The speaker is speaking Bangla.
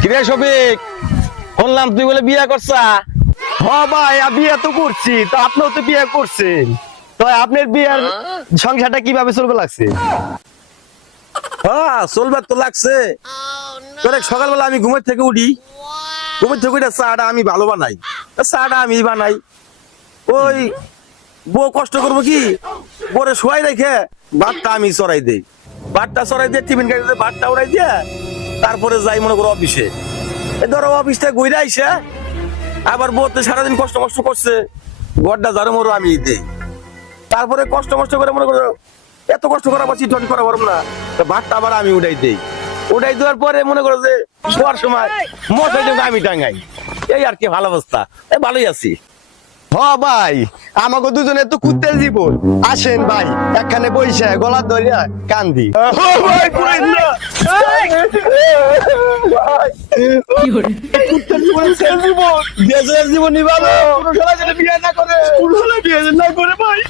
কিরে শফিক, শুনলাম তুই বলে বিয়ে করছা? ভাই বিয়ে তো করছি, তো আপনিও তো বিয়ে করছেন, তো আপনার বিয়ের সংসারটা কিভাবে চলবে লাগছে? হ্যাঁ, চলবার তো লাগছে। সকালবেলা আমি ঘুমের থেকে উঠি, ঘুমের থেকে উঠে চাটা আমি ভালো বানাই, চাটা আমি বানাই। ওই বউ কষ্ট করবো কি, বরে শোয়াই রেখে ভাতটা আমি চড়াই দেই, ভাতটা চড়াই দিয়ে টিফিন গাড়িতে ভাতটা উড়াই দিয়ে তারপরে যাই মনে করো অফিসে। ধরো অফিস থেকে ঘুরে আইসে আবার বউ তো সারাদিন কষ্ট মষ্ট করছে, ঘরটা ঝাড়ু মরো আমি দিই। তারপরে কষ্ট মষ্ট করে মনে করো এত কষ্ট করা পারছি টন করা পারব না, ভাতটা আবার আমি উঠাই দেই। উঠাই দেওয়ার পরে মনে করো যে শোয়ার সময় মশাই জন্য আমি টাঙ্গাই। এই আর কি, ভালো অবস্থা, ভালোই আছি। ভাই আমাকে দুজনে তো কুত্তের জীবন, আসেন ভাই একখানে বইসা গলা ধরিয়া কান্দি। জীবন নিবালো বিয়ে না করে, বিয়ে না করে ভাই।